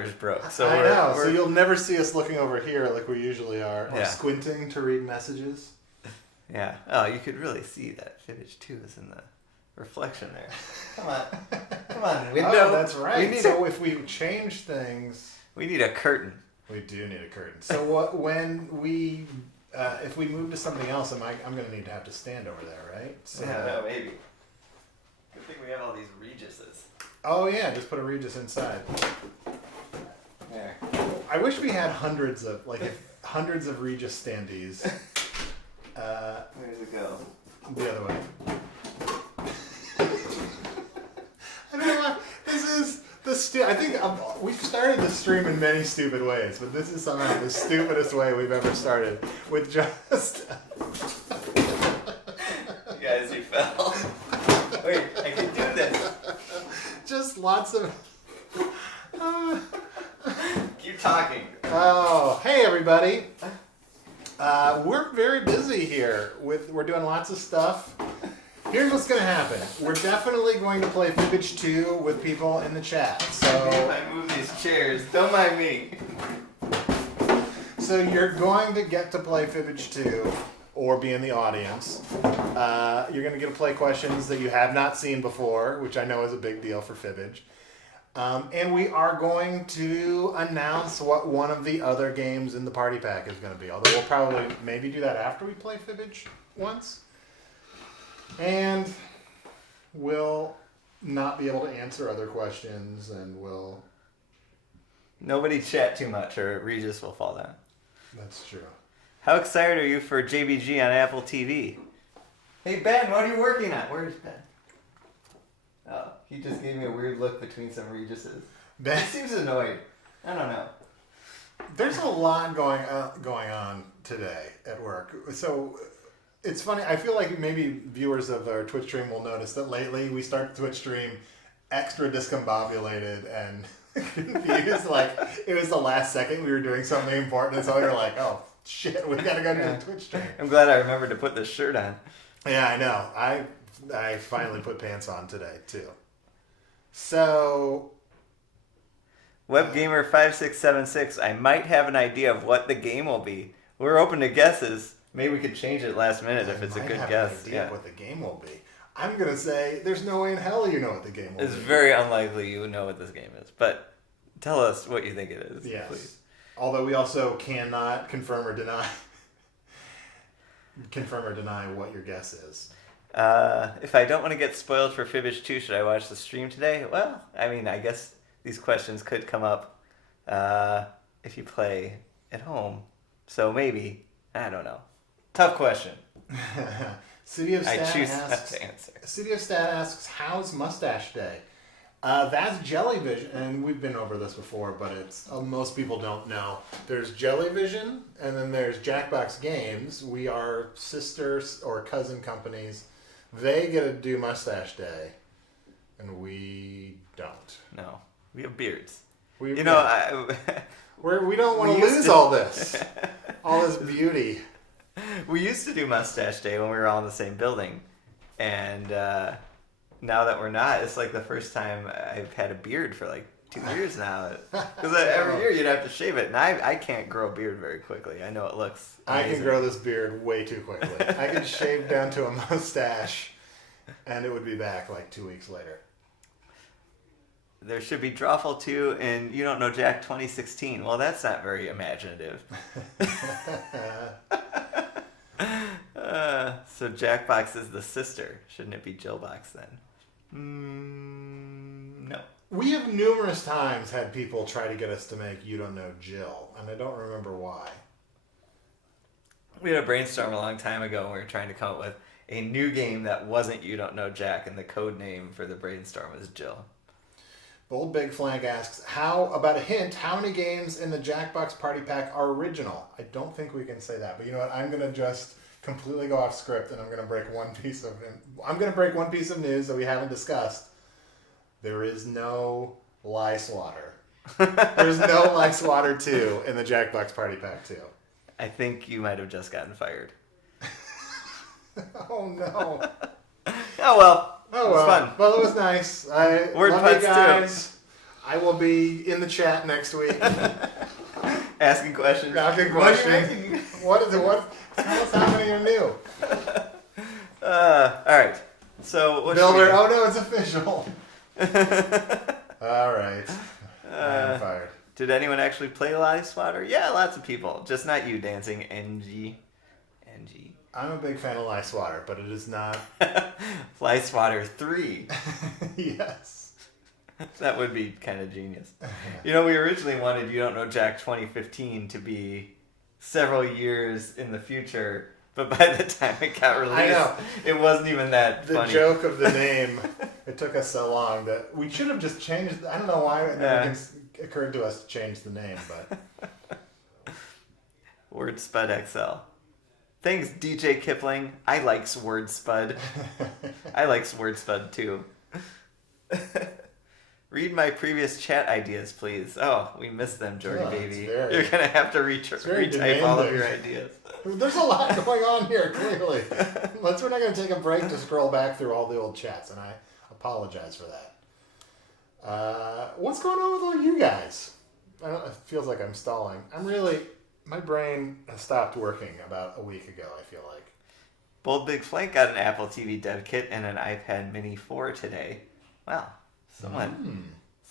monitor's broke. So I know. So you'll never see us looking over here like we usually are, or Yeah. squinting to read messages. Yeah. Oh, you could really see that Fibbage 2 is in the reflection there. Come on, window. Oh, that's right. So if we change things, we need a curtain. We do need a curtain. So if we move to something else, I'm going to need to have to stand over there, right? So, No, maybe. Good thing we have all these Regises. Oh yeah, just put a Regis inside. There. I wish we had hundreds of Regis standees. Where does it go? The other way. I don't know why. This is I think we've started the stream in many stupid ways, but this is somehow the stupidest way we've ever started with just. Guys, you fell. Wait, I can do this. Just lots of. Keep talking. Oh, hey everybody. We're very busy here. We're doing lots of stuff. Here's what's going to happen. We're definitely going to play Fibbage 2 with people in the chat. So if I move these chairs, don't mind me. So you're going to get to play Fibbage 2 or be in the audience. You're going to get to play questions that you have not seen before, which I know is a big deal for Fibbage. And we are going to announce what one of the other games in the party pack is going to be. Although we'll probably maybe do that after we play Fibbage once. And we'll not be able to answer other questions, and we'll... Nobody chat too much or Regis will fall down. That's true. How excited are you for JBG on Apple TV? Hey Ben, what are you working on? Where's Ben? Oh, he just gave me a weird look between some Regises. Ben He seems annoyed. I don't know. There's a lot going on today at work. So it's funny. I feel like maybe viewers of our Twitch stream will notice that lately we start the Twitch stream extra discombobulated and confused. Like it was the last second we were doing something important, and so we were like, "Oh shit, we gotta go do the Twitch stream." I'm glad I remembered to put this shirt on. Yeah, I know. I finally put pants on today too. So. WebGamer5676, I might have an idea of what the game will be. We're open to guesses. Maybe we could change it last minute if it's a good guess. Yeah. What the game will be. I'm gonna say there's no way in hell you know what the game will be. It's very unlikely you know what this game is, but tell us what you think it is. Yes. Please. Although we also cannot confirm or deny what your guess is. If I don't want to get spoiled for Fibbage 2, should I watch the stream today? Well, I mean, I guess these questions could come up if you play at home. So maybe. I don't know. Tough question. City of Stat I choose asks, not to answer. City of Stat asks, how's Mustache Day? That's Jellyvision, and we've been over this before, but it's most people don't know. There's Jellyvision, and then there's Jackbox Games. We are sisters or cousin companies. They get to do Mustache Day, and we don't. No. We have beards. We we don't want to lose all this. All this beauty. We used to do Mustache Day when we were all in the same building. And now that we're not, it's like the first time I've had a beard for like 2 years now. Because every year you'd have to shave it. And I can't grow a beard very quickly. I know it looks amazing. I can grow this beard way too quickly. I could shave down to a mustache, and it would be back like 2 weeks later. There should be Drawful 2 and You Don't Know Jack 2016. Well, that's not very imaginative. So Jackbox is the sister. Shouldn't it be Jillbox then? No. We have numerous times had people try to get us to make You Don't Know Jill, and I don't remember why. We had a brainstorm a long time ago when we were trying to come up with a new game that wasn't You Don't Know Jack, and the code name for the brainstorm was Jill. Bold Big Flank asks, how about a hint, how many games in the Jackbox Party Pack are original? I don't think we can say that, but you know what? I'm going to just completely go off script, and I'm going to break one piece of news that we haven't discussed. There is no Lie Swatter. There's no Lie Swatter 2 in the Jackbox Party Pack 2. I think you might have just gotten fired. Oh, no. Oh, well. Oh, it was fun. Well, it was nice. Word love you puts, guys. too. I will be in the chat next week. Asking questions. What is it? Tell us how many are new. All right. So what Builder. Oh no, it's official. All right. I'm fired. Did anyone actually play Live Swatter? Yeah, lots of people. Just not you dancing. NG. I'm a big fan of Live Swatter, but it is not. Live Swatter 3. Yes. That would be kind of genius. You know, we originally wanted You Don't Know Jack 2015 to be several years in the future, but by the time it got released, it wasn't even that funny. The joke of the name, it took us so long that we should have just changed. I don't know why it never occurred to us to change the name, but. Word Spud XL. Thanks, DJ Kipling. I likes Word Spud. I likes Word Spud too. Read my previous chat ideas, please. Oh, we missed them, Jordy baby. You're going to have to retype all of your ideas. There's a lot going on here, clearly. We're not going to take a break to scroll back through all the old chats, and I apologize for that. What's going on with all you guys? It feels like I'm stalling. My brain has stopped working about a week ago, I feel like. Bold Big Flank got an Apple TV dev kit and an iPad Mini 4 today. Wow.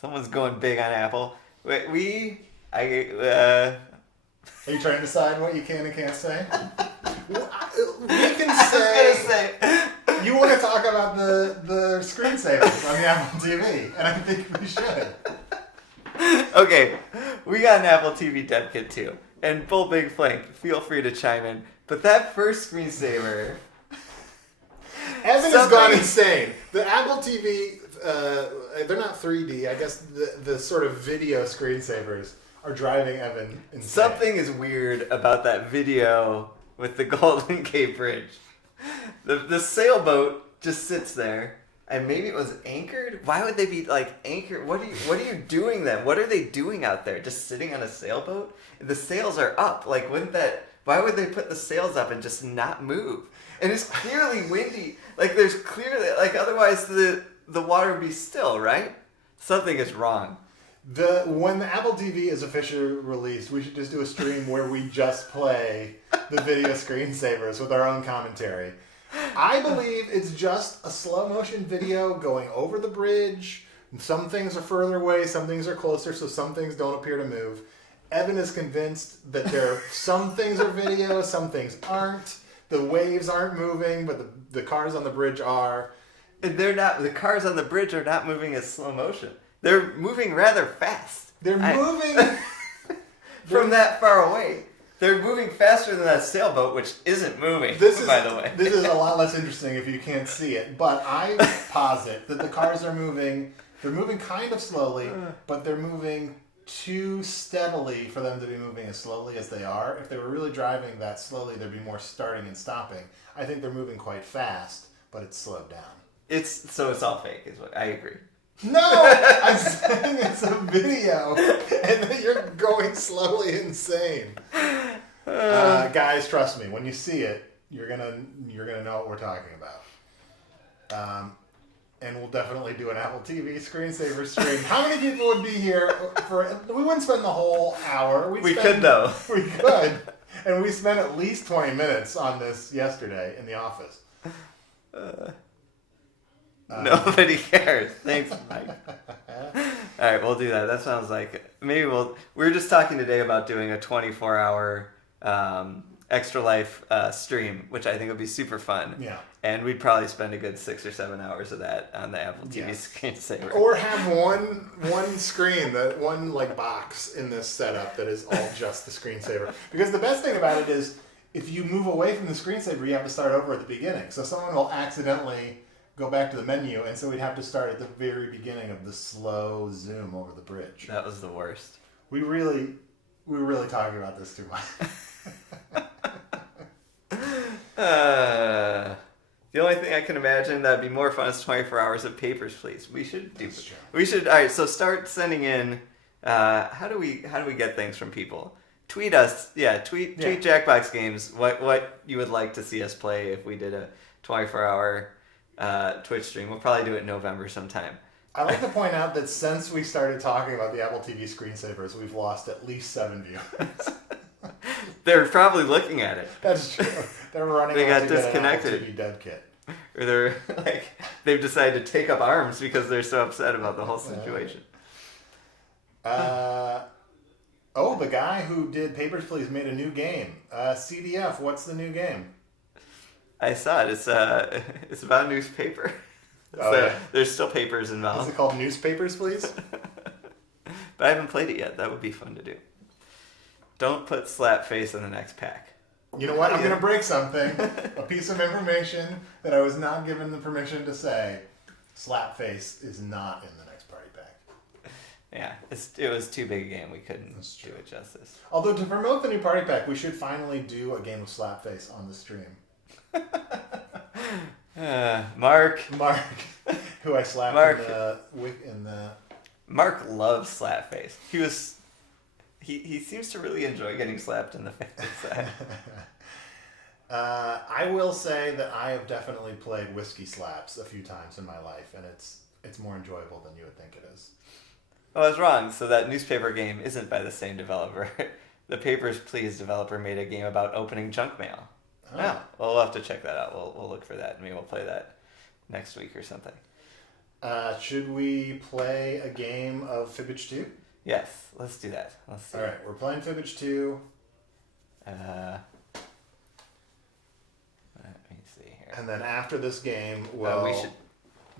Someone's going big on Apple. Are you trying to decide what you can and can't say? We can say. You want to talk about the screensavers on the Apple TV, and I think we should. Okay, we got an Apple TV dev kit too. And Bull Big Flank, feel free to chime in. But that first screensaver... Evan has gone insane. The Apple TV, they're not 3D. I guess the sort of video screensavers are driving Evan insane. Something is weird about that video with the Golden Gate Bridge. The sailboat just sits there. And maybe it was anchored? Why would they be anchored? What are you doing then? What are they doing out there? Just sitting on a sailboat? The sails are up. Why would they put the sails up and just not move? And it's clearly windy. There's clearly, otherwise the water would be still, right? Something is wrong. When the Apple TV is officially released, we should just do a stream where we just play the video screensavers with our own commentary. I believe it's just a slow motion video going over the bridge. Some things are further away, some things are closer, so some things don't appear to move. Evan is convinced that some things are video, some things aren't. The waves aren't moving, but the cars on the bridge are. And they're not. The cars on the bridge are not moving in slow motion. They're moving rather fast. They're moving from that far away. They're moving faster than that sailboat, which isn't moving, by the way. This is a lot less interesting if you can't see it. But I posit that the cars are moving. They're moving kind of slowly, but they're moving too steadily for them to be moving as slowly as they are. If they were really driving that slowly, there'd be more starting and stopping. I think they're moving quite fast, but it's slowed down. It's all fake, is what I agree. No! I'm saying it's a video, and that you're going slowly insane. Guys, trust me. When you see it, you're gonna know what we're talking about. And we'll definitely do an Apple TV screensaver stream. How many people would be here for? We wouldn't spend the whole hour. We could though. We could, and we spent at least 20 minutes on this yesterday in the office. Nobody cares. Thanks, Mike. All right, we'll do that. That sounds like we were just talking today about doing a 24-hour Extra Life stream, which I think would be super fun. Yeah. And we'd probably spend a good 6 or 7 hours of that on the Apple TV screensaver. Or have one screen, one box in this setup that is all just the screensaver. Because the best thing about it is, if you move away from the screensaver, you have to start over at the beginning. So someone will accidentally go back to the menu, and so we'd have to start at the very beginning of the slow zoom over the bridge. That was the worst. We were really talking about this too much. The only thing I can imagine that'd be more fun is 24 hours of Papers, Please. We should do. That's true. We should. All right. So start sending in. How do we get things from people? Tweet us. Tweet Jackbox Games. What you would like to see us play if we did a 24-hour Twitch stream. We'll probably do it in November sometime. I like to point out that since we started talking about the Apple TV screensavers, we've lost at least 7 viewers. They're probably looking at it. That's true. They're running They out got to disconnected. get an Apple TV dev kit. Or they're like, they've decided to take up arms because they're so upset about the whole situation. The guy who did Papers, Please made a new game. CDF, what's the new game? I saw it. It's about newspaper. Oh, So yeah. there's still papers Is involved. it called Newspapers, Please? But I haven't played it yet. That would be fun to do. Don't put Slapface in the next pack. You know what? I'm going to break something. A piece of information that I was not given the permission to say. Slapface is not in the next party pack. Yeah, it was too big a game. We couldn't do it justice. Although to promote the new party pack, we should finally do a game of Slapface on the stream. Mark, who I slapped Mark. in the... Mark loves Slapface. He seems to really enjoy getting slapped in the face. I will say that I have definitely played Whiskey Slaps a few times in my life, and it's more enjoyable than you would think it is. Oh, I was wrong. So that newspaper game isn't by the same developer. The Papers, Please developer made a game about opening junk mail. Oh. Well, we'll have to check that out. We'll look for that. Maybe we'll play that next week or something. Should we play a game of Fibbage 2? Yes, let's do that. Let's see. All right, we're playing Fibbage 2. Let me see here. And then after this game, we we'll should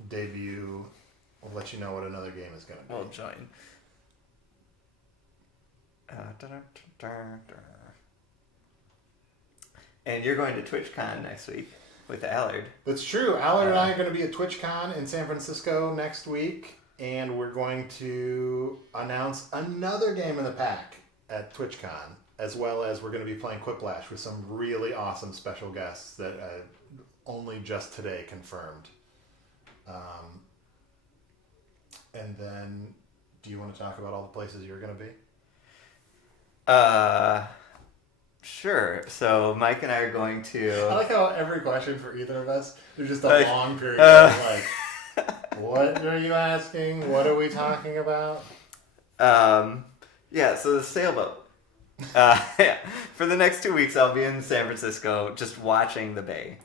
debut. We'll let you know what another game is going to be. We'll join. And you're going to TwitchCon next week with Allard. That's true. Allard and I are going to be at TwitchCon in San Francisco next week, and we're going to announce another game in the pack at TwitchCon, as well as we're going to be playing Quiplash with some really awesome special guests that only just today confirmed. And then, do you want to talk about all the places you're going to be? Sure. So Mike and I are going to... I like how every question for either of us, there's just a Like, long period of like, what are you asking? What are we talking about? Yeah, so the sailboat. Yeah. For the next 2 weeks, I'll be in San Francisco just watching the bay.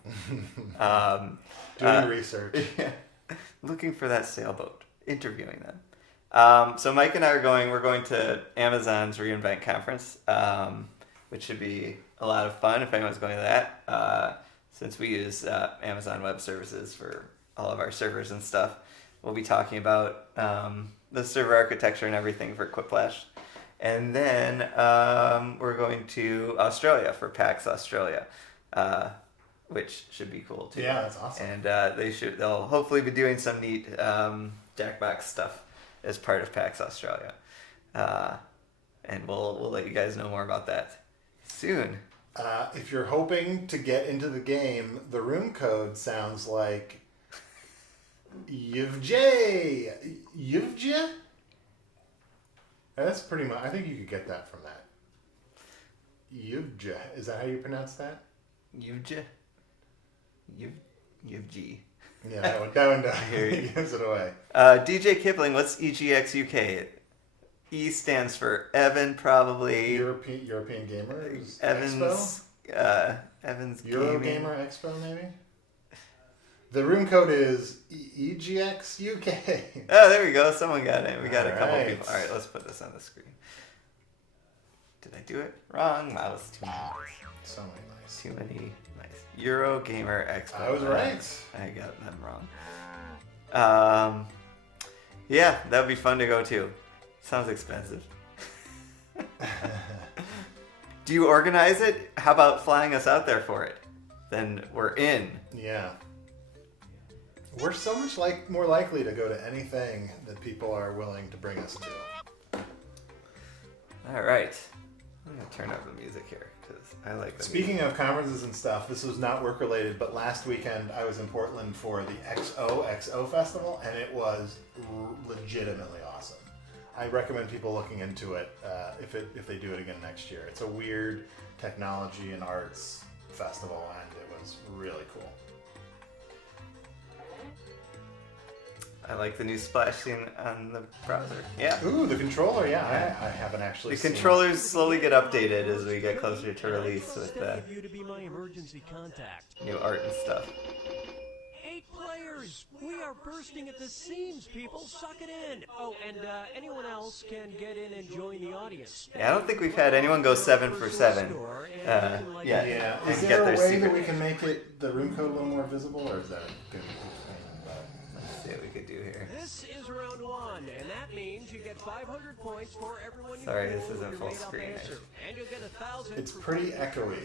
Doing research. Yeah. Looking for that sailboat. Interviewing them. So Mike and I we're going to Amazon's reInvent conference, which should be a lot of fun if anyone's going to that. Since we use Amazon Web Services for all of our servers and stuff, we'll be talking about the server architecture and everything for Quiplash. And then we're going to Australia for PAX Australia, which should be cool too. Yeah, that's awesome. And they'll hopefully be doing some neat Jackbox stuff as part of PAX Australia. And we'll let you guys know more about that soon. If you're hoping to get into the game, the room code sounds like Yvj. Yvj? That's pretty much, I think you could get that from that. Yvj. Is that how you pronounce that? Yvj. Yvj. Yeah, that one hear you. gives it away. DJ Kipling, what's EGX UK? E stands for Evan, probably. European Gamers Evans. Expo? Evans Eurogamer Gaming. Expo, maybe? The room code is EGX UK. Oh, there we go. Someone got it. We got a couple Alright. people. All right, let's put this on the screen. Did I do it? Wrong mouse. Too many. So many nice. Too many. Nice. Eurogamer Expo. I was right. I got them wrong. Yeah, that would be fun to go to. Sounds expensive. Do you organize it? How about flying us out there for it? Then we're in. Yeah. We're so much more likely to go to anything that people are willing to bring us to. All right. I'm going to turn up the music here because I like the Speaking of conferences and stuff, this was not work related, but last weekend I was in Portland for the Xoxo Festival, and it was legitimately awesome. I recommend people looking into it if they do it again next year. It's a weird technology and arts festival, and it was really cool. I like the new splash scene on the browser. Yeah. Ooh, the controller. Yeah, I haven't actually. The seen controllers slowly get updated as we get closer to release with you to be my emergency contact. new art and stuff. 8 players! We are bursting at the seams, people. Suck it in. Oh, and anyone else can get in and join the audience. Yeah, I don't think we've had anyone go 7 for 7. Yeah. Yeah. Is And there get a their way secret that we name. can make it the room code a little more visible, or is that good? Let's see what we could do here. This is round 1, and that means you get 500 points for everyone you Sorry, pull this isn't your full made-up screen. answer. And you'll get 1,000 It's for pretty echoey.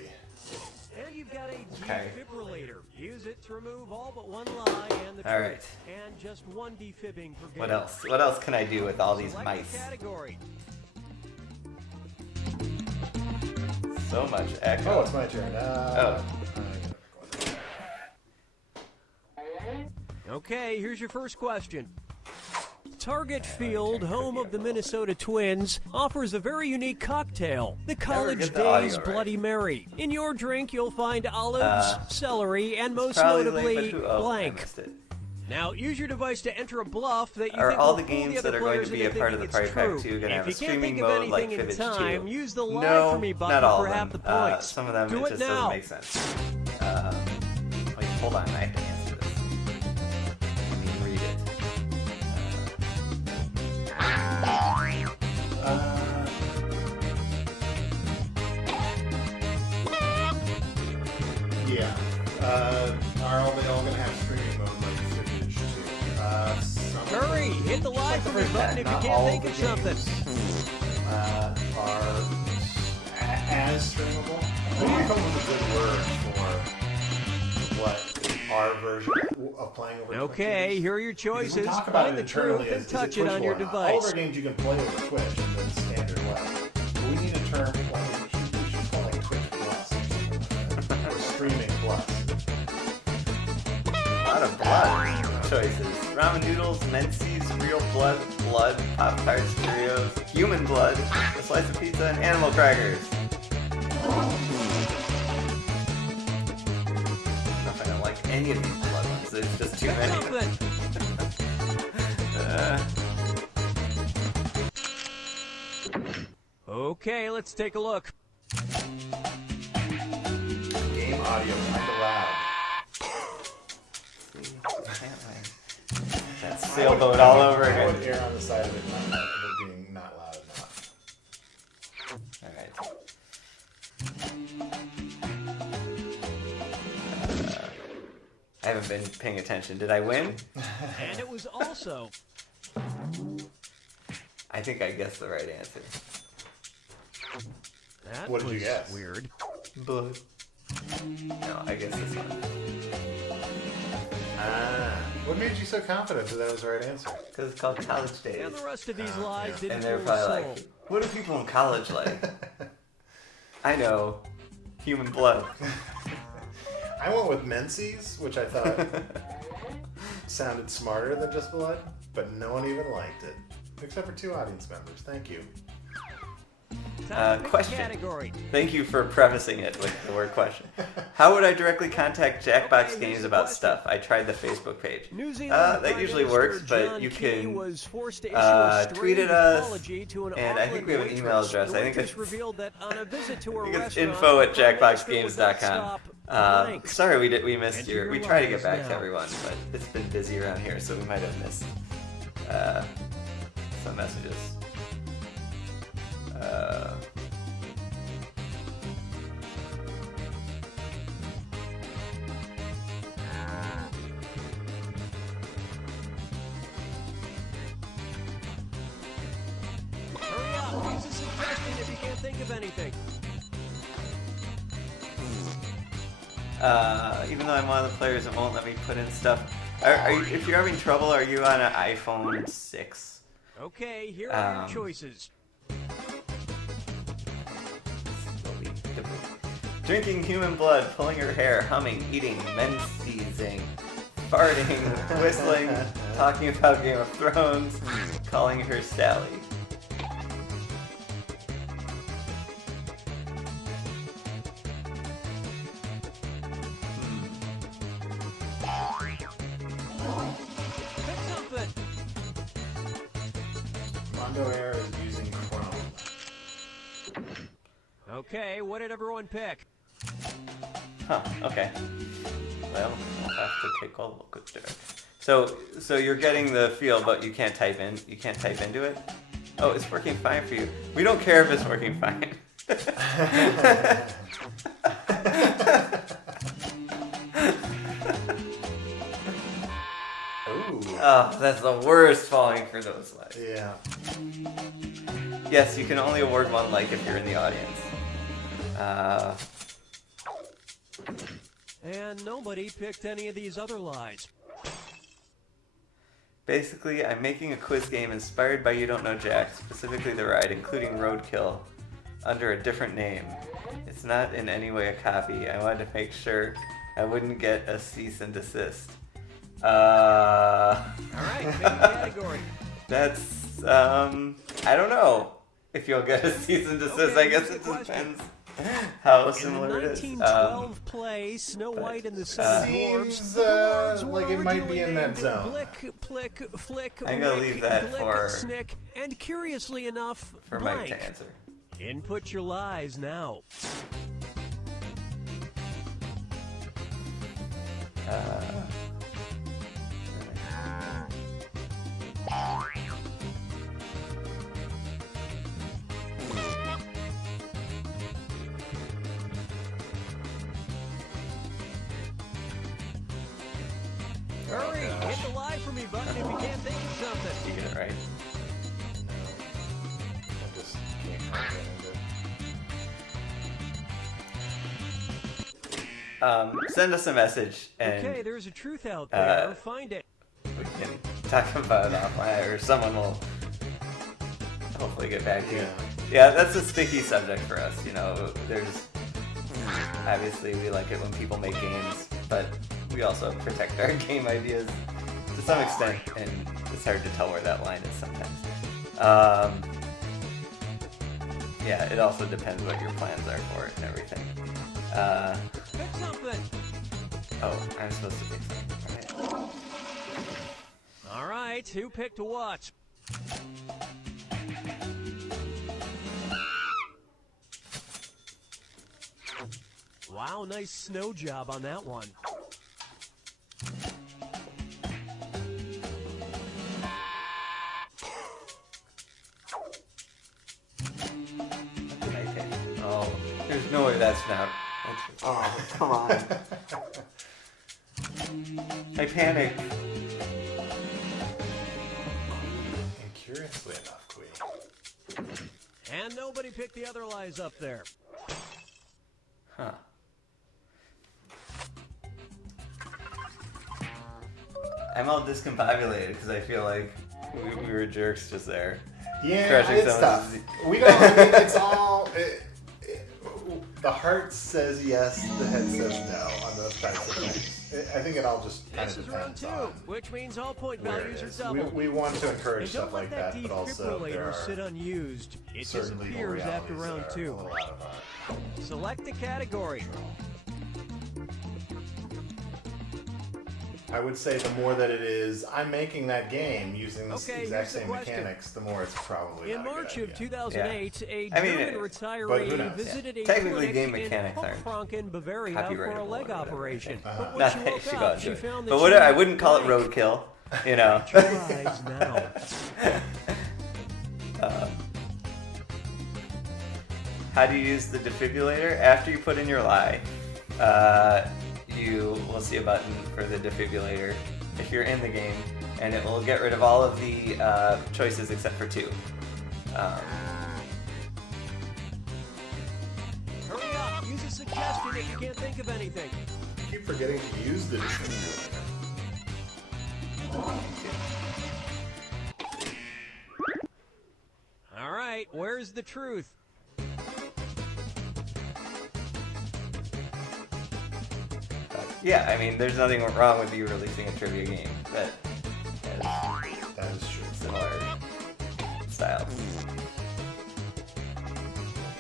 And you've got a Okay. defibrillator. Use it to remove all but one lie and the All truth. right. And just one defibbing per game. What else? What else can I do with all these Select mice? the category. So much echo. Oh, it's my turn. Okay, here's your first question. Target Field, home of the Minnesota Twins, offers a very unique cocktail, the College get the audio Days right. Bloody Mary. In your drink, you'll find olives, celery, and most Probably notably, late, but I blank. missed it. Now, use your device to enter a bluff that you Are think all will the fool games the other that are going to players be a into part of the thinking Party it's Pack true. 2 going to have a If you can't streaming think of mode like anything in Fibbage time, 2? use the live No, for me button not all for of half them. the points. Some of them Do it it just now. doesn't make sense. Wait, hold on, I have to answer this. Let me read it. Yeah. Are they all going to have streaming mode like Fibbage too? Some of Hurry, them, hit the live like for the me first button pack, if you not can't all think the of something. games, are as streamable. Maybe you come up with a good word for what our version of playing over Twitch Okay, is. here are your Because we choices. talk about Find it the truth internally and as touch it on your Twitch or not. All device. of our games you can play over Twitch and then standard way. But we need a term like we should call like Twitch Plus or streaming plus. A lot of blood choices. Ramen noodles, Menzies, real blood, Pop-Tarts, Cheerios, human blood, a slice of pizza, and animal crackers. I don't know if I don't like any of these blood ones. There's just too Pick many. something. Okay, let's take a look. Game audio kind of loud. That sailboat all over I would again. err on the side of it being not loud enough. Alright. I haven't been paying attention. Did I win? And it was also I think I guessed the right answer. that What did you was guess? weird. Blood. No, I guess this one. What made you so confident that was the right answer? Because it's called College Days. And the rest of these lies didn't And they're fool a probably soul. like, what do people in college like? I know. Human blood. I went with Menzies, which I thought sounded smarter than just blood, but no one even liked it. Except for 2 audience members. Thank you. Time to pick a Question. category. Thank you for prefacing it with the word question. How would I directly contact Jackbox Games about stuff? I tried the Facebook page. New Zealand That Prime usually Minister works, but John you Key can was forced to issue a tweet strange at us, apology to an and I think we have an email Auckland address. waitress. I think The it's- waitress revealed that on a visit to a I think it's restaurant, info at the Prime Minister would not jackboxgames.com. stop blank. Sorry we missed Enter your. your We try to get lives back to now. everyone, but it's been busy around here, so we might have missed some messages. Hurry up, use a suggestion if you can't think of anything. Even though I'm one of the players, it won't let me put in stuff. If you're having trouble, are you on an iPhone 6? Okay, here are your Um, choices. Drinking human blood, pulling her hair, humming, eating, menseasing, farting, whistling, talking about Game of Thrones, calling her Sally. Pick something. Mondo Air is using Chrome. Okay, what did everyone pick? Huh, okay. Well, I'll have to take a look at that. So you're getting the feel, but you can't type into it? Oh, it's working fine for you. We don't care if it's working fine. Ooh. Oh, that's the worst falling for those likes. Yeah. Yes, you can only award one like if you're in the audience. And nobody picked any of these other lies. Basically, I'm making a quiz game inspired by You Don't Know Jack, specifically the ride, including Roadkill, under a different name. It's not in any way a copy. I wanted to make sure I wouldn't get a cease and desist. Alright, pick a category. That's, I don't know if you'll get a cease and desist. Okay, I guess here's it the depends how In the similar it is. 1912 play Snow White and the Seven Dwarfs, Seems the dwarves were like it might be in that originally named zone. Blick, Plick, Flick, I'm gonna Rick, leave that Blick, for- Snick, and curiously enough, For Mike blank. to answer. Input your lies now. Hurry, hit the lie for me button if you can't think of something. You get it right. I just can't comprehend it. Send us a message and Okay, there's a truth out there. Find it. we can talk about it offline, or someone will hopefully get back to you. Yeah. Yeah, that's a sticky subject for us. You know, there's obviously we like it when people make games, but we also protect our game ideas to some extent, and it's hard to tell where that line is sometimes. Yeah, it also depends what your plans are for it and everything. Pick something. Oh, I'm supposed to pick something. All right. All right, who picked what? Wow, nice snow job on that one. Okay. Oh, there's no way that's not. Oh, come on. I panicked. And curiously enough, Queen. And nobody picked the other lies up there. Huh. I'm all discombobulated because I feel like we were jerks just there. Yeah, Crushing it's someone's- tough. We don't. It's all. The heart says yes, the head says no on those types of things. I think it all just kind This of is round depends 2, on which means all point where it values are is. doubled. We want to encourage And stuff don't let like that that, but also there defibrillator are sit unused. It certain legal disappears after realities round that are 2. a little out of our Select a category. I would say the more that it is, I'm making that game using the Okay, exact here's the same question. mechanics, the more it's probably In not a March good of idea. 2008, a I mean, German but who retiree knows? visited a Technically, clinic game in mechanics aren't Franken, Bavaria for a copyrightable leg or whatever. operation. Uh-huh. But when Nah, she woke she up, got she it. found that But she what I wouldn't call it blank. roadkill, you know. Tries now. How do you use the defibrillator? After you put in your lie, you will see a button for the defibrillator if you're in the game, and it will get rid of all of the choices except for 2. Hurry up! Use a suggestion if you can't think of anything. I keep forgetting to use the defibrillator. All right, where's the truth? Yeah, I mean, there's nothing wrong with you releasing a trivia game that That is true. has similar style.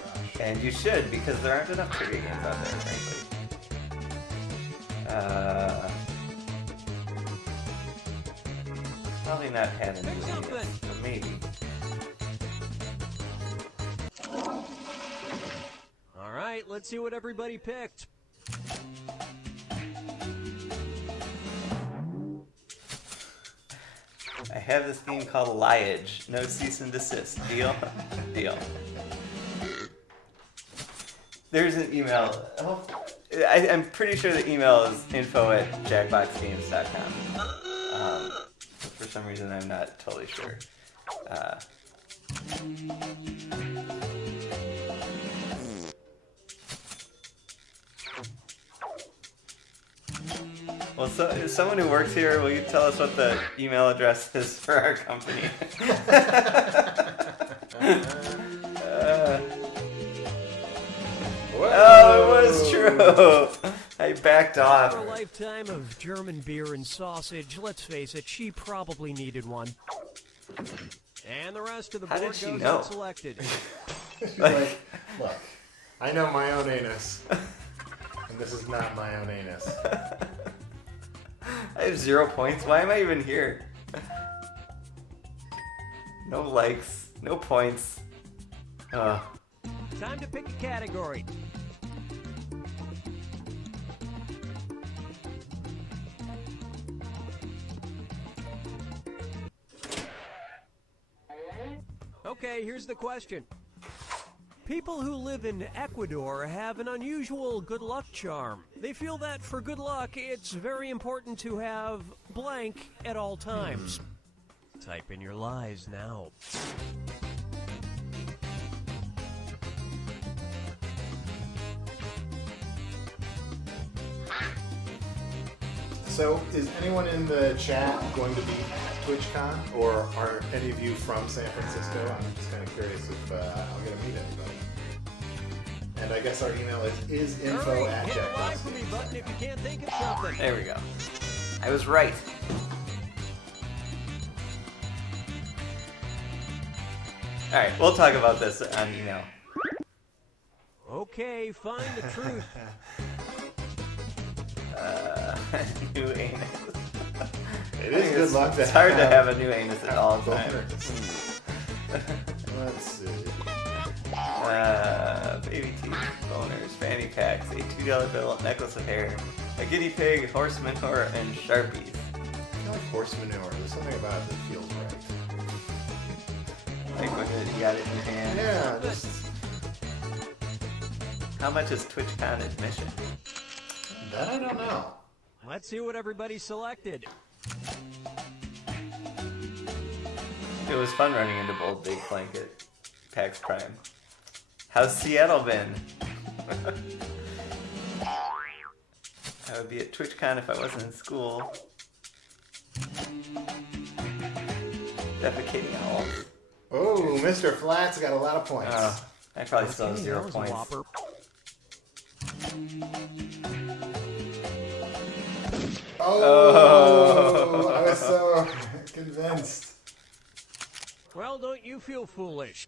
Gosh. And you should, because there aren't enough trivia games out there, frankly. Probably not having Pick new something. games, but maybe. right, let's see what everybody picked. I have this game called Liage. No cease and desist. Deal? Deal. There's an email. Oh, I'm pretty sure the email is info@jackboxgames.com. For some reason, I'm not totally sure. Well, so, someone who works here, will you tell us what the email address is for our company? Oh, it was true. I backed off. For a lifetime of German beer and sausage, let's face it, she probably needed one. And the rest of the board goes unselected. She's like, look, I know my own anus, and this is not my own anus. I have 0 points. Why am I even here? No likes, no points. Time to pick a category. Okay, here's the question. People who live in Ecuador have an unusual good luck charm. They feel that for good luck, it's very important to have blank at all times. Type in your lies now. So, is anyone in the chat going to be at TwitchCon, or are any of you from San Francisco? I'm just kind of curious if I'll get to meet anybody. And I guess our email is info@jackbox. For me button if you can't think of something. There we go. I was right. All right, we'll talk about this on email. Okay, find the truth. New anus. It is good luck to It's hard to have a new anus at all times. Let's see. Baby teeth, boners, fanny packs, a $2 bill, necklace of hair, a guinea pig, horse manure, and Sharpies. I feel like horse manure. There's something about it that feels right. Like when you got it in your hand. Yeah, just... How much is TwitchCon admission? That I don't know. Let's see what everybody selected. It was fun running into Bold Big Blanket, PAX Prime. How's Seattle been? I would be at TwitchCon if I wasn't in school. Defecating owls. Oh, Mr. Flat's got a lot of points. I probably still have Okay, 0 that was a points. whopper. Oh, I was so convinced. Well, don't you feel foolish?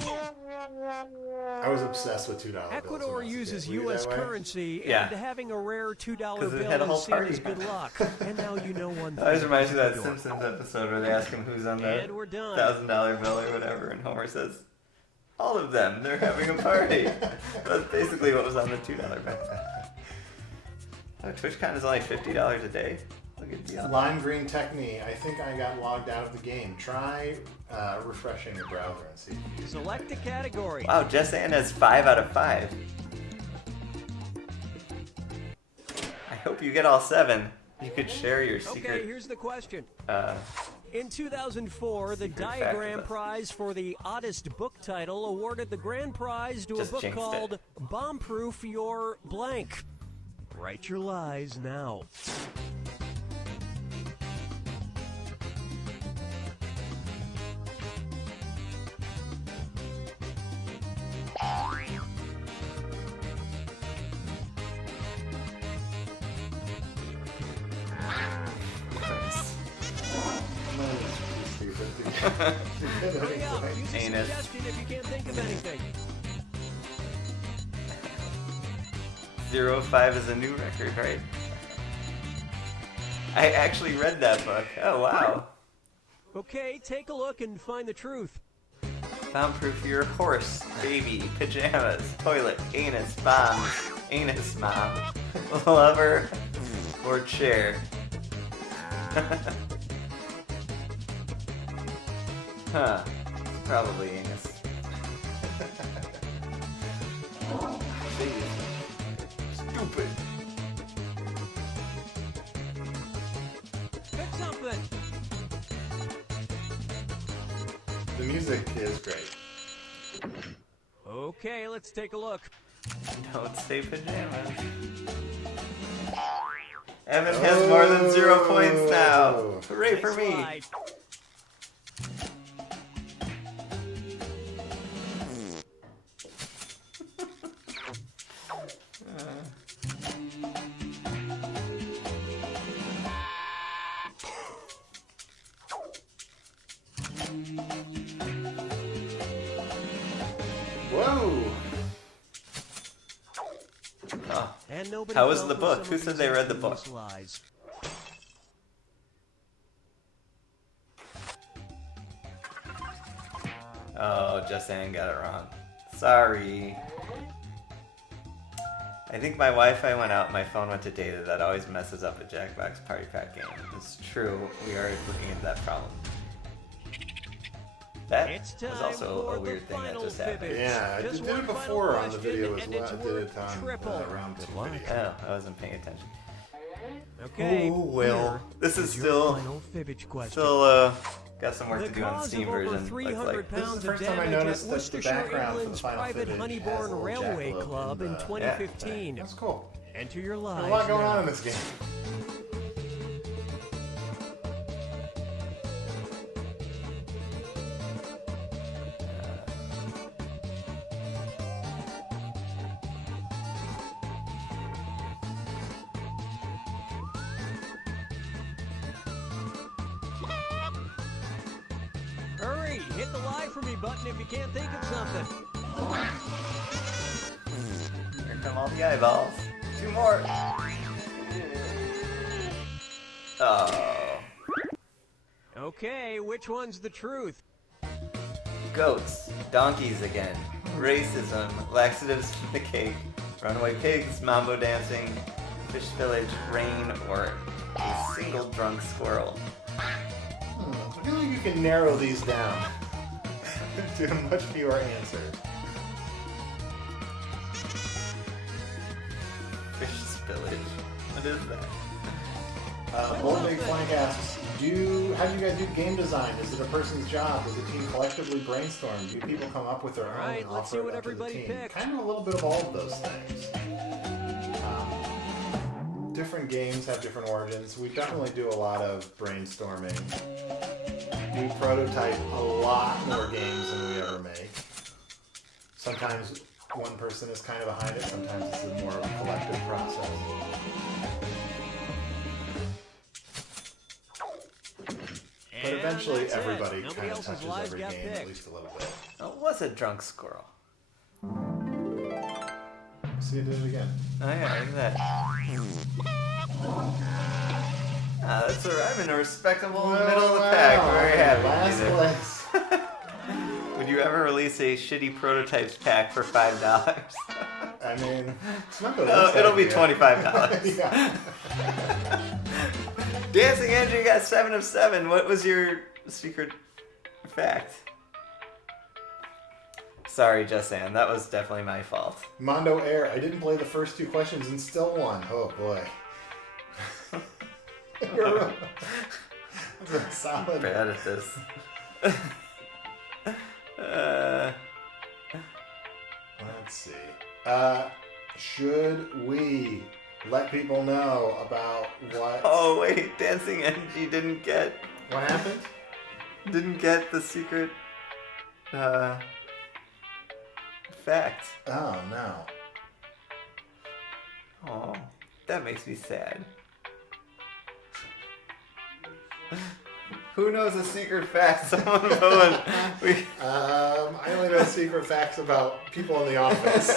I was obsessed with $2 bills. Ecuador when I was a uses kid. Were you U.S. that way? currency, Yeah. and having a rare $2 bill 'Cause it had a whole is seen party. as good luck. And now you know one thing. That always reminds me of that Ecuador. Simpsons episode where they ask him who's on the And we're done. $1,000 bill or whatever, and Homer says, all of them, they're having a party. That's basically what was on the $2 bill. Oh, TwitchCon is only $50 a day. Look at deal. Lime Green Technique. I think I got logged out of the game. Try refreshing your browser and see if you Select a category. Wow, Jess Ann has 5 out of 5. I hope you get all 7. You could share your Okay, secret. here's the question. Uh, In 2004, the Secret fact Diagram about- Prize for the oddest book title awarded the grand prize to Just a book jinxed called it. Bomb Proof Your Blank. Write your lies now. Hurry up. Use a Anus. suggestion if you can't think of anything. 0-5 is a new record, right? I actually read that book. Oh, wow. Okay, take a look and find the truth. Soundproof your horse, baby, pajamas, toilet, anus, bombs, anus mom, lover, or chair. Huh. Probably anus. Jeez. Stupid. Pick something. The music is great. Okay, let's take a look. Don't say pajamas. Evan has more than 0 points now. Hooray for me. Slide. Whoa! Oh. And nobody How was fell the for book? some Who of said these they read the ingenious book? lies. Oh, Justin got it wrong. Sorry. I think my Wi-Fi went out and my phone went to data. That always messes up a Jackbox Party Pack game. It's true. We are looking at that problem. That It's was time also for a weird the thing that final just happened. Fibbage. Yeah, I Just did one it final before on the question, video as and well. it's I did worth it on triple. round two luck. video. Oh, I wasn't paying attention. Okay. Oh, well. here This is your still final Fibbage question. got some work The to do on the cause Steam of over version. 300 Looks like. This is pounds the of first time I damage noticed at that the Worcestershire, background for the England's Final private Fibbage has a Honeyborn little Railway jackalope Club in in the- 2015. That's cool. Enter your There's lives a lot going now. on in this game. Hurry, hit the lie for me button if you can't think of something. Here come all the eyeballs. 2 more. Oh. Okay, which one's the truth? Goats. Donkeys again. Racism. Laxatives in the cake. Runaway pigs. Mambo dancing. Fish spillage. Rain. Or a single drunk squirrel. I feel like you can narrow these down to much fewer answers. Fish spillage. What is that? Old Big Flank asks, how do you guys do game design? Is it a person's job? Does the team collectively brainstorm? Do people come up with their own Alright, and let's offer see it what up to the everybody team? picked. Kind of a little bit of all of those things. Different games have different origins. We definitely do a lot of brainstorming. We prototype a lot more games than we ever make. Sometimes one person is kind of behind it, sometimes it's a more of a collective process. But And eventually that's it. everybody Nobody kind of else's touches lies every got game at picked. least a little bit. Oh, it was a drunk squirrel. See, it did it again. Oh yeah, look at that. Ah, that's alright. I'm in a respectable middle of the pack. Very happy. Last with place. it. Would you ever release a shitty prototypes pack for $5? I mean, it's not the No, worst it'll be idea. $25. Yeah. Dancing Andrew got 7 of 7. What was your secret fact? Sorry, Jussan. That was definitely my fault. Mondo Air, I didn't play the first 2 questions and still won. Oh boy. That's a solid. Bad at this. Let's see. Should we let people know about what? Oh wait, Dancing Angie didn't get What happened? the secret fact. Oh no. Oh, that makes me sad. Who knows a secret fact? Someone vote. I only know secret facts about people in the office.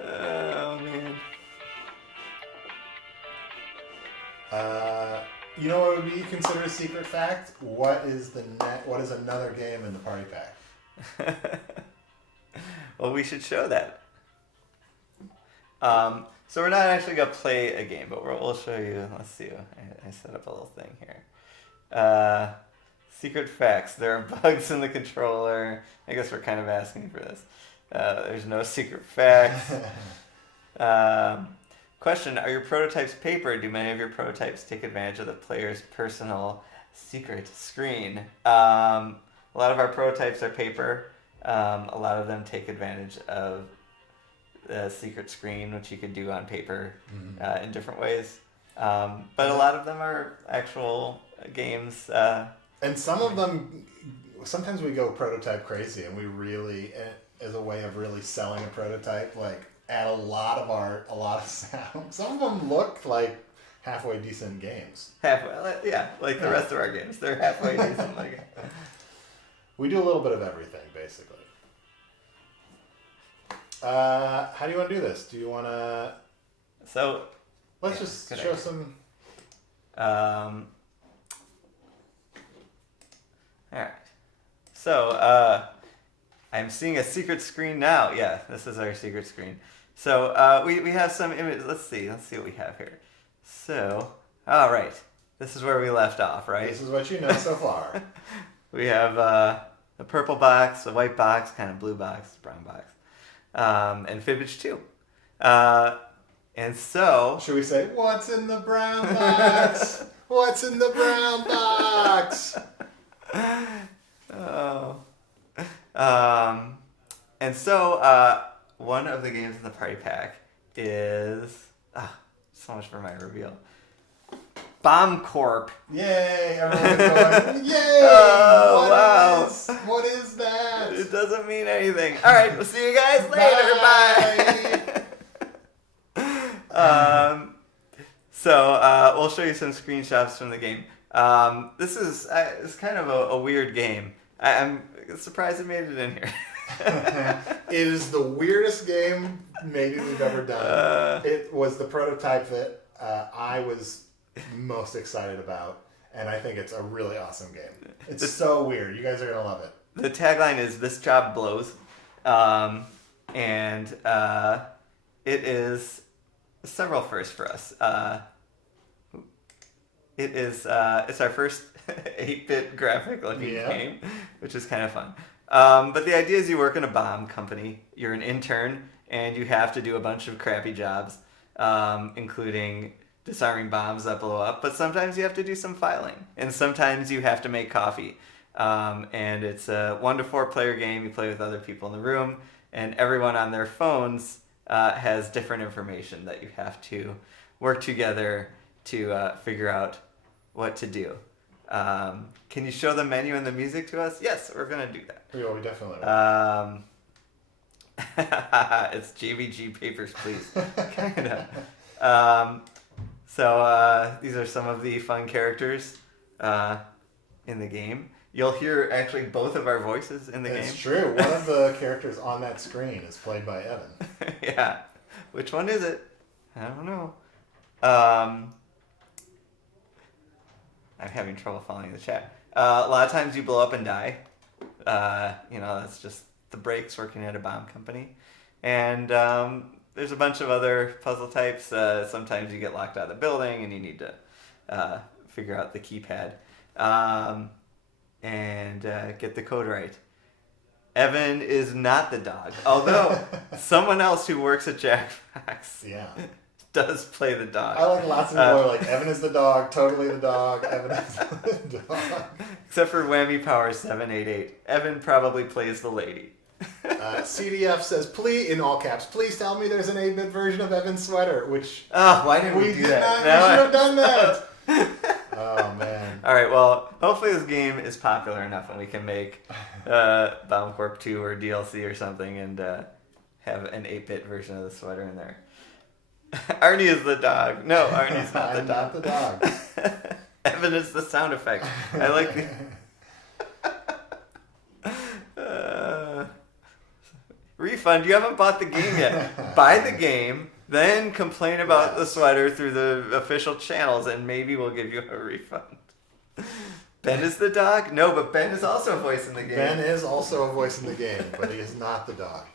Oh man. You know what would be considered a secret fact? What is another game in the party pack? Well, we should show that. So we're not actually going to play a game, but we'll show you. Let's see. I set up a little thing here. Secret facts. There are bugs in the controller. I guess we're kind of asking for this. There's no secret facts. Question, are your prototypes paper? Do many of your prototypes take advantage of the player's personal secret screen? A lot of our prototypes are paper. A lot of them take advantage of the secret screen, which you could do on paper in different ways. But a lot of them are actual games. And some of them, sometimes we go prototype crazy, and we really, as a way of really selling a prototype, like add a lot of art, a lot of sound. Some of them look like halfway decent games. Halfway, yeah, like the rest of our games. They're halfway decent. We do a little bit of everything, basically. How do you want to do this? Do you want to... So... Let's just show some... Alright. So, I'm seeing a secret screen now. Yeah, this is our secret screen. So, we have some images. Let's see what we have here. So, alright. This is where we left off, right? This is what you know so far. We have a purple box, a white box, kind of blue box, brown box. And Fibbage 2. And so... Should we say, what's in the brown box? What's in the brown box? Oh. And so, one of the games in the party pack is... so much for my reveal. Bomb Corp. Yay! Everyone's going, yay! Oh, wow. What is that? It doesn't mean anything. All right, we'll see you guys later. Bye. So we'll show you some screenshots from the game. This is it's kind of a weird game. I'm surprised it made it in here. It is the weirdest game maybe we've ever done. It was the prototype that I was most excited about, and I think it's a really awesome game. It's so weird. You guys are gonna love it. The tagline is "This job blows," and it is several firsts for us. It's our first 8-bit graphic looking game, which is kind of fun. But the idea is you work in a bomb company. You're an intern, and you have to do a bunch of crappy jobs, including disarming bombs that blow up. But sometimes you have to do some filing, and sometimes you have to make coffee. And it's a 1 to 4 player game. You play with other people in the room, and everyone on their phones has different information that you have to work together to figure out what to do. Can you show the menu and the music to us? Yes, we're going to do that. Yeah, we definitely will. It's JVG Papers, Please. Kind of. So these are some of the fun characters in the game. You'll hear actually both of our voices in the game. It's true. One of the characters on that screen is played by Evan. Yeah. Which one is it? I don't know. I'm having trouble following the chat. A lot of times you blow up and die. That's just the breaks working at a bomb company. And there's a bunch of other puzzle types. Sometimes you get locked out of the building and you need to figure out the keypad and get the code right. Evan is not the dog, although someone else who works at Jackbox does play the dog. I like lots of people are like, Evan is the dog, totally the dog, Evan is the dog. Except for Whammy Power 788. Evan probably plays the lady. CDF says, please, in all caps, please tell me there's an 8-bit version of Evan's sweater, which... why didn't we do that? We should have done that. Oh, man. All right, well, hopefully this game is popular enough and we can make Bomb Corp 2 or DLC or something and have an 8-bit version of the sweater in there. Arnie is the dog. No, Arnie's not the dog. I'm not the dog. Evan is the sound effect. I like the... Refund, you haven't bought the game yet. Buy the game, Then complain about the sweater through the official channels, and maybe we'll give you a refund. Ben is the dog? No, but Ben is also a voice in the game. Ben is also a voice in the game, but he is not the dog.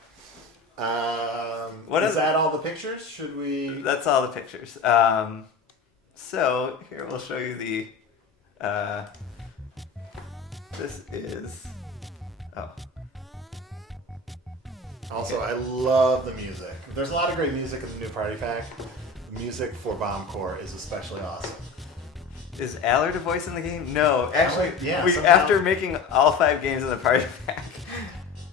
What is that all the pictures? Should we... That's all the pictures. So, here we'll show you the... this is... Oh. Also, I love the music. There's a lot of great music in the new party pack. The music for Bomb Corp is especially awesome. Is Allard a voice in the game? No, actually, Somehow. after making all 5 games in the party pack,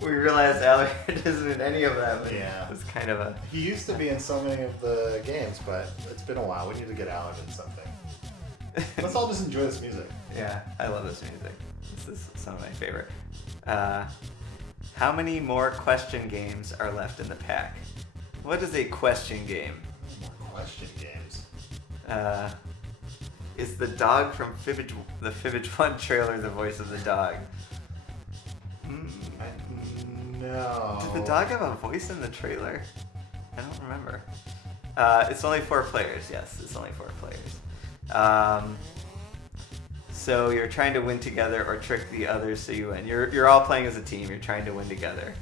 we realized Allard isn't in any of them. Yeah. It was kind of a... He used to be in so many of the games, but it's been a while. We need to get Allard in something. Let's all just enjoy this music. Yeah, I love this music. This is some of my favorite. How many more question games are left in the pack? What is a question game? More question games. Is the dog from Fibbage, the Fibbage 1 trailer the voice of the dog? No. Did the dog have a voice in the trailer? I don't remember. It's only 4 players. Yes, it's only 4 players. So you're trying to win together or trick the others so you win. You're all playing as a team. You're trying to win together.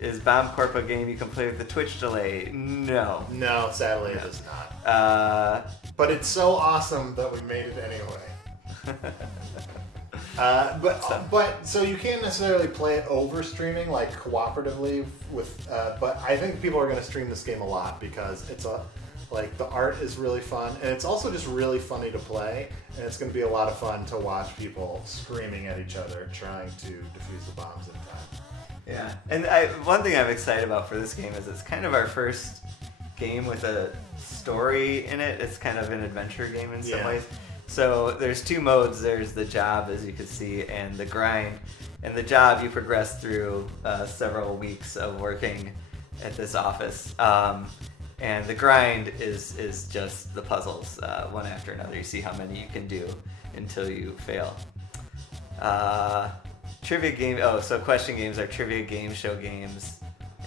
Is Bomb Corp a game you can play with the Twitch delay? No. No, sadly it is not. But it's so awesome that we made it anyway. So you can't necessarily play it over streaming, like cooperatively with. But I think people are going to stream this game a lot because it's like the art is really fun, and it's also just really funny to play, and it's going to be a lot of fun to watch people screaming at each other trying to defuse the bombs in time. Yeah, and one thing I'm excited about for this game is it's kind of our first game with a story in it. It's kind of an adventure game in some ways. So there's 2 modes. There's the job, as you can see, and the grind. And the job, you progress through several weeks of working at this office. And the grind is just the puzzles, one after another. You see how many you can do until you fail. Trivia game. Oh, so question games are trivia game show games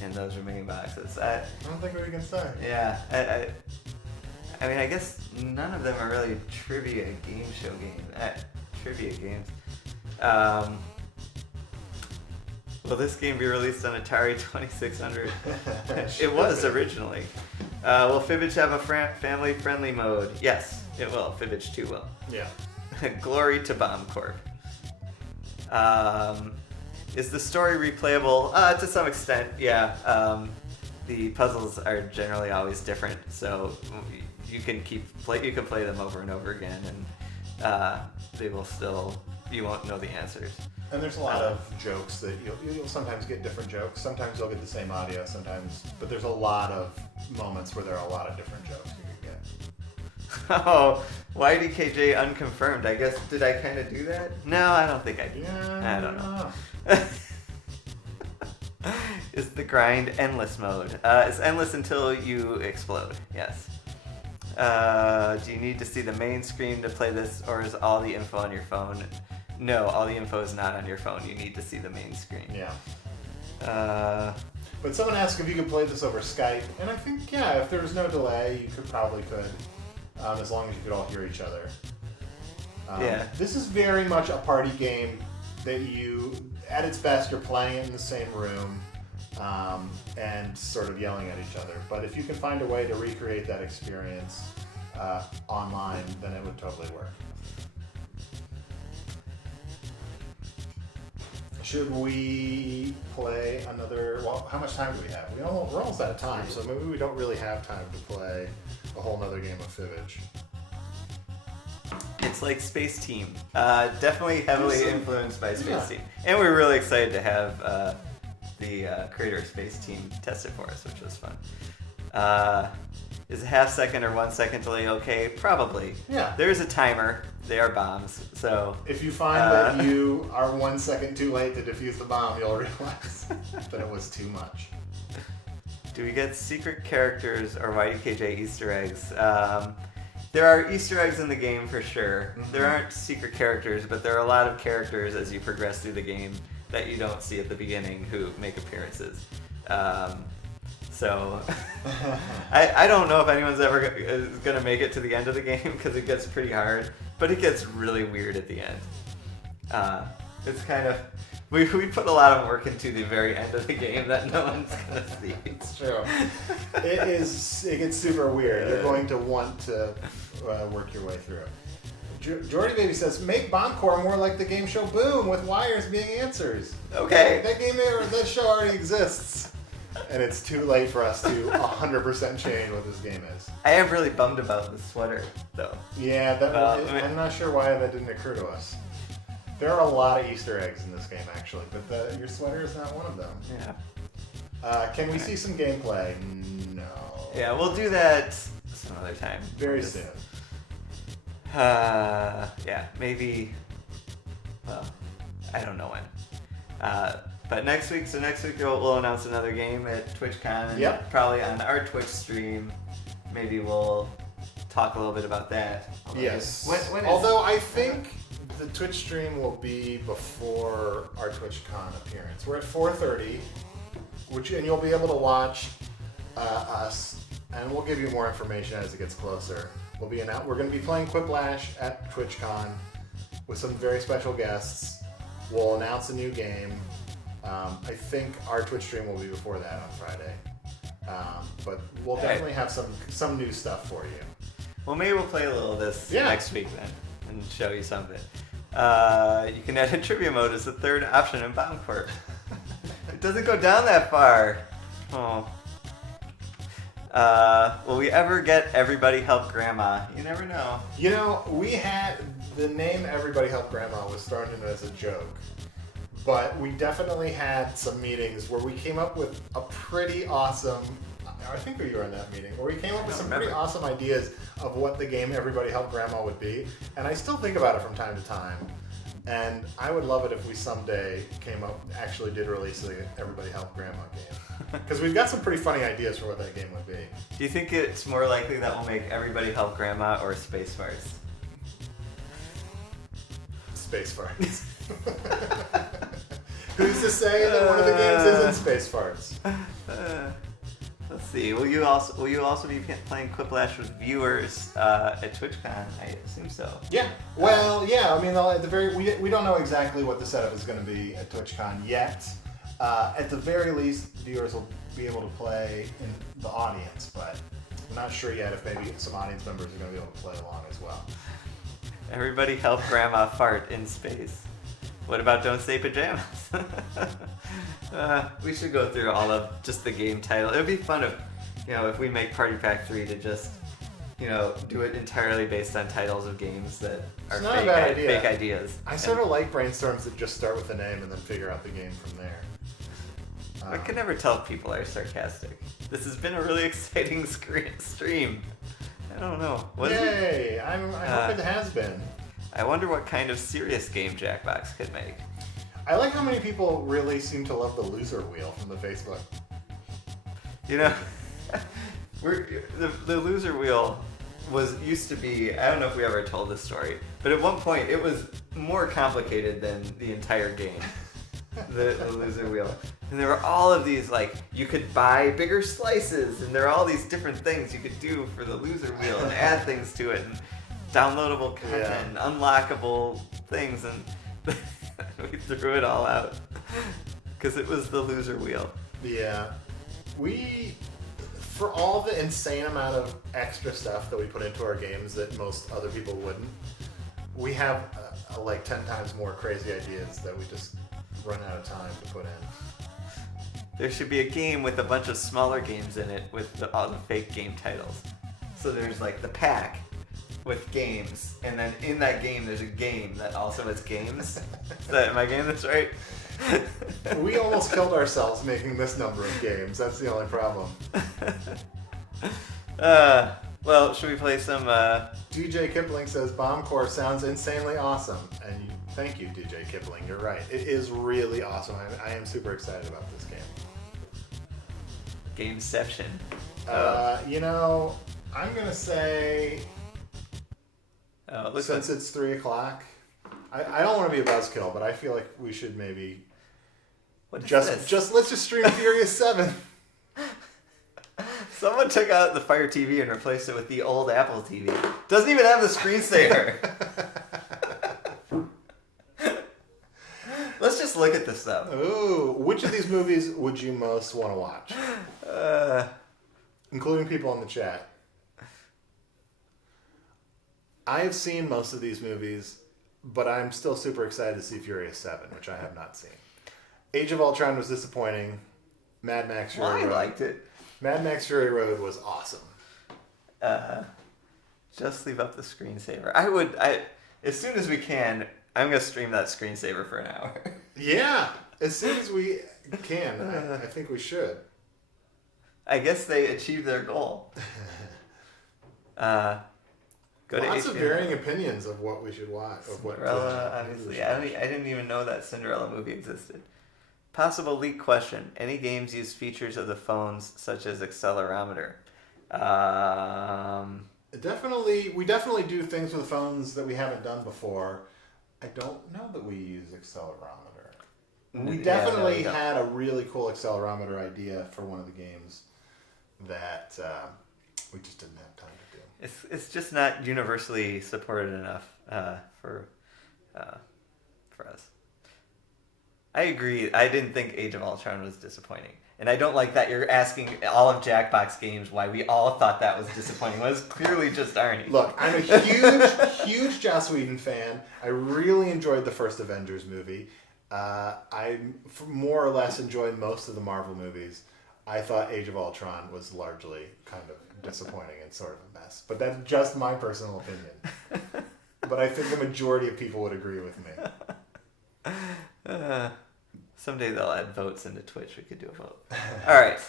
in those remaining boxes. I don't think we can say. Yeah. I mean, I guess none of them are really trivia game show games. Trivia games. Will this game be released on Atari 2600? It was originally. Will Fibbage have a family-friendly mode? Yes, it will. Fibbage 2 will. Yeah. Glory to Bomb Corp. Is the story replayable? To some extent, yeah. The puzzles are generally always different, so you can play them over and over again, and they will still. You won't know the answers. And there's a lot of jokes that you'll sometimes get different jokes. Sometimes you'll get the same audio. But there's a lot of moments where there are a lot of different jokes you can get. Oh, YDKJ unconfirmed. I guess, did I kind of do that? No, I don't think I did. Yeah, I don't know. Is the grind endless mode? It's endless until you explode, yes. Do you need to see the main screen to play this, or is all the info on your phone? No, all the info is not on your phone. You need to see the main screen. Yeah. But someone asked if you could play this over Skype, and I think, yeah, if there was no delay, you probably could, as long as you could all hear each other. Yeah. This is very much a party game that at its best, you're playing it in the same room and sort of yelling at each other. But if you can find a way to recreate that experience online, then it would totally work. Should we play another? Well, how much time do we have? We're almost out of time, so maybe we don't really have time to play a whole nother game of Fibbage. It's like Space Team. Definitely heavily influenced by Space Team. And we were really excited to have the creator of Space Team test it for us, which was fun. Is a half second or 1 second delay okay? Probably. Yeah. There's a timer. They are bombs, so... If you find that you are 1 second too late to defuse the bomb, you'll realize that it was too much. Do we get secret characters or YDKJ Easter eggs? There are Easter eggs in the game for sure. Mm-hmm. There aren't secret characters, but there are a lot of characters as you progress through the game that you don't see at the beginning who make appearances. So I don't know if anyone's ever going to make it to the end of the game because it gets pretty hard, but it gets really weird at the end. It's kind of we put a lot of work into the very end of the game that no one's going to see. It's true. It gets super weird. You're going to want to work your way through it. Jordy Baby says, make Bomb Corp more like the game show Boom with wires being answers. Okay. That show already exists. And it's too late for us to 100% change what this game is. I am really bummed about the sweater, though. Yeah, I'm not sure why that didn't occur to us. There are a lot of Easter eggs in this game, actually, but your sweater is not one of them. Yeah. Can we see some gameplay? No. Yeah, we'll do that some other time. Very soon. Yeah, maybe. Well, I don't know when. But next week we'll announce another game at TwitchCon, and probably on our Twitch stream, maybe we'll talk a little bit about that. Yes. Although I think the Twitch stream will be before our TwitchCon appearance. We're at 4:30, and you'll be able to watch us, and we'll give you more information as it gets closer. We're going to be playing Quiplash at TwitchCon with some very special guests. We'll announce a new game. I think our Twitch stream will be before that on Friday. But we'll definitely have some new stuff for you. Well, maybe we'll play a little of this next week then and show you something. You can add in trivia mode as the third option in Bomb Corp. It doesn't go down that far. Oh. Will we ever get Everybody Help Grandma? You never know. You know, we had the name Everybody Help Grandma was thrown in as a joke. But we definitely had some meetings where we came up with a pretty awesome, I think you were in that meeting, where we came up with some pretty awesome ideas of what the game Everybody Help Grandma would be. And I still think about it from time to time. And I would love it if we someday actually did release the Everybody Help Grandma game. Because we've got some pretty funny ideas for what that game would be. Do you think it's more likely that we'll make Everybody Help Grandma or Space Farts? Space Farts. Who's to say that one of the games isn't Space Farts? Let's see. Will you also be playing Quiplash with viewers at TwitchCon? I assume so. Yeah. Well, yeah. I mean, at the we don't know exactly what the setup is going to be at TwitchCon yet. At the very least, viewers will be able to play in the audience, but I'm not sure yet if maybe some audience members are going to be able to play along as well. Everybody help Grandma fart in space. What about Don't Say Pajamas? We should go through all of just the game title. It would be fun if we make Party Pack 3 to just, do it entirely based on titles of games that are fake ideas. I sort of like brainstorms that just start with a name and then figure out the game from there. I can never tell if people are sarcastic. This has been a really exciting stream. I don't know. Yay! I hope it has been. I wonder what kind of serious game Jackbox could make. I like how many people really seem to love the loser wheel from the Facebook. The loser wheel used to be, I don't know if we ever told this story, but at one point it was more complicated than the entire game. The loser wheel. And there were all of these, you could buy bigger slices, and there are all these different things you could do for the loser wheel and add things to it, and downloadable content, and unlockable things, and we threw it all out because it was the loser wheel. Yeah. For all the insane amount of extra stuff that we put into our games that most other people wouldn't, we have 10 times more crazy ideas that we just run out of time to put in. There should be a game with a bunch of smaller games in it with all the fake game titles. So there's the pack with games, and then in that game there's a game that also has games. Am I getting this right? We almost killed ourselves making this number of games. That's the only problem. Well, should we play some... DJ Kipling says, Bomb Corp sounds insanely awesome. And thank you, DJ Kipling. You're right. It is really awesome. I am super excited about this game. Gameception. I'm going to say... since it's 3 o'clock, I don't want to be a buzzkill, but I feel like we should maybe let's just stream Furious 7. Someone took out the Fire TV and replaced it with the old Apple TV. Doesn't even have the screensaver. Let's just look at this stuff. Ooh, which of these movies would you most want to watch? Including people in the chat. I have seen most of these movies, but I'm still super excited to see Furious 7, which I have not seen. Age of Ultron was disappointing. Mad Max Fury Road. I liked it. Mad Max Fury Road was awesome. Just leave up the screensaver. As soon as we can, I'm going to stream that screensaver for an hour. Yeah, as soon as we can. I think we should. I guess they achieved their goal. Go Lots to of HBO. varying opinions of what we should watch. Of what Cinderella, obviously. I didn't even know that Cinderella movie existed. Possible leak question. Any games use features of the phones, such as accelerometer? We definitely do things with phones that we haven't done before. I don't know that we use accelerometer. We definitely had a really cool accelerometer idea for one of the games that we just didn't have time to do. It's just not universally supported enough for us. I agree. I didn't think Age of Ultron was disappointing. And I don't like that you're asking all of Jackbox games why we all thought that was disappointing. It was clearly just Arnie. Look, I'm a huge Joss Whedon fan. I really enjoyed the first Avengers movie. I more or less enjoyed most of the Marvel movies. I thought Age of Ultron was largely kind of disappointing and sort of a mess. But that's just my personal opinion. But I think the majority of people would agree with me. Someday they'll add votes into Twitch. We could do a vote. All right.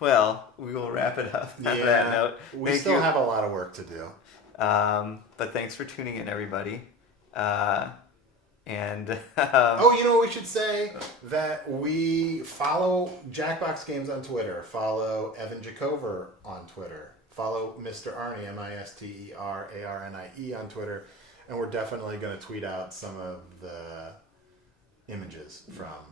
Well, we will wrap it up on that note. We still have a lot of work to do. But thanks for tuning in, everybody. Oh, you know what we should say? That we follow Jackbox Games on Twitter. Follow Evan Jacover on Twitter. Follow Mr. Arnie, MisterArnie on Twitter. And we're definitely going to tweet out some of the images from...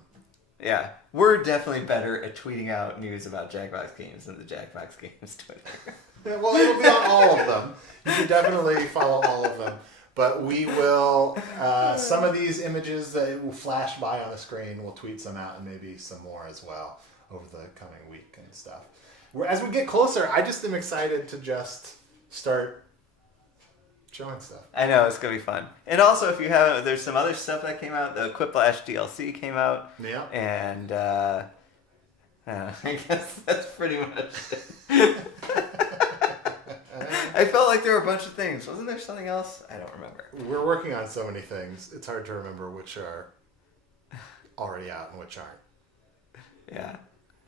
Yeah, we're definitely better at tweeting out news about Jackbox Games than the Jackbox Games Twitter. Well, it'll be on all of them. You should definitely follow all of them. But we will, some of these images that will flash by on the screen, we'll tweet some out and maybe some more as well over the coming week and stuff. As we get closer, I just am excited to just start showing stuff. I know, it's going to be fun. And also, if you haven't, there's some other stuff that came out. The Quiplash DLC came out. Yeah. And I guess that's pretty much it. I felt like there were a bunch of things. Wasn't there something else? I don't remember. We're working on so many things. It's hard to remember which are already out and which aren't. Yeah.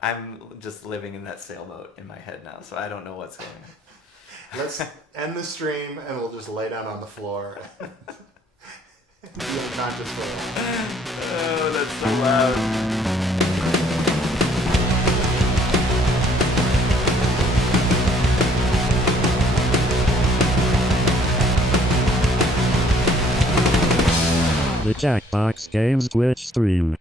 I'm just living in that sailboat in my head now, so I don't know what's going on. Let's end the stream and we'll just lay down on the floor and be unconscious for a while. Oh, that's so loud. The Jackbox Games Twitch stream.